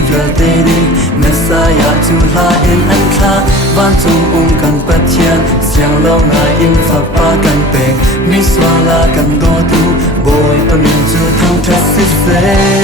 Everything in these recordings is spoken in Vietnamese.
việc tê đi Messiah tu la in an kha van chung kan pathian siang lo ngai in fa pa kan pe mi swala kan do tu boy pa min chu thang thas se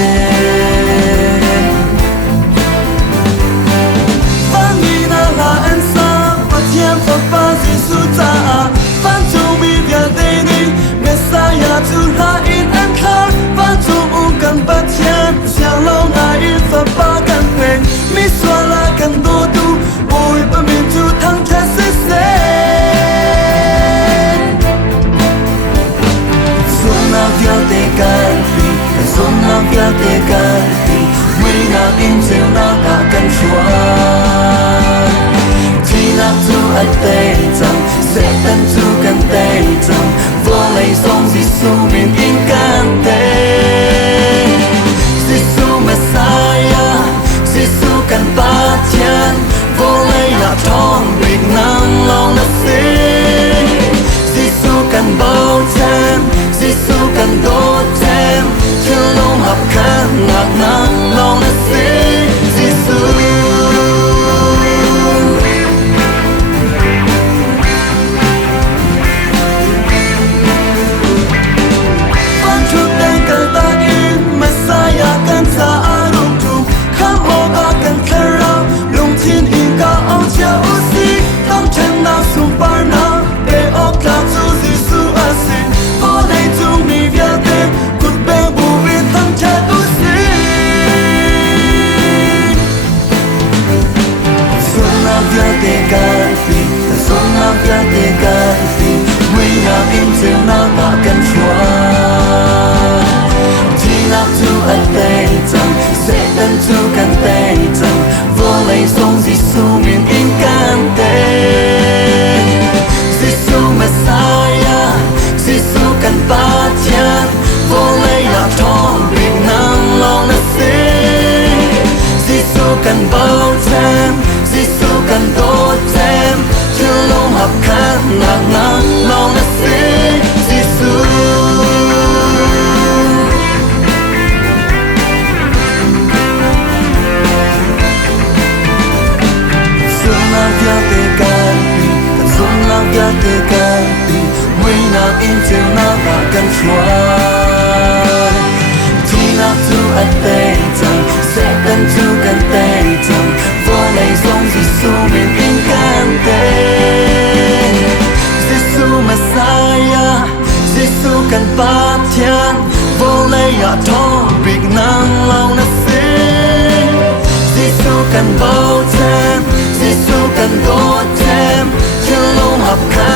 Te canti, Wina intil na akan chuan Thi nap tu at te chang, sẽ tan tu kan te chang Vô lấy song Giêsu min in kan te Giêsu Messiah, Giêsu kan pa thiên Vô lấy là thong việc nang long na xin Giêsu kan bao thêm, Giêsu kan đốt thêm Chưa long hợp khăn ngạc nắng long na xin Giêsu Văn chút tên cần ta in Messiah cần ta rung thùng khám ô ba cần khá rao lung thiên in ca áo chia ô si tâm chân na sung par na để ốc la tu Giêsu a xin vô đây tu mi via tên cuộc bê bù vi tâm chân ô si Xuân na via te canti Xuân na via te canti Quy na in chiều na ta cần chua Thi nap tu at te chang sẽ tan tu kan te chang vô lấy song Giêsu min in kan te Giêsu Messiah Giêsu kan pa thiên vô lấy là thong việc nang long na xin Giêsu kan bao thêm Giêsu kan đốt thêm chưa long hợp khát ngạc nắng long na xin Giêsu te canti Wina intil na akan chuan Thi nap tu at te chang sẽ tan tu kan te chang vô lấy song Giêsu min in kan te Giêsu Messiah Giêsu kan pa thiên vô lấy ya thong việc nang long na xin Giêsu kan bao thêm Giêsu kan đốt thêm chưa long hợp khá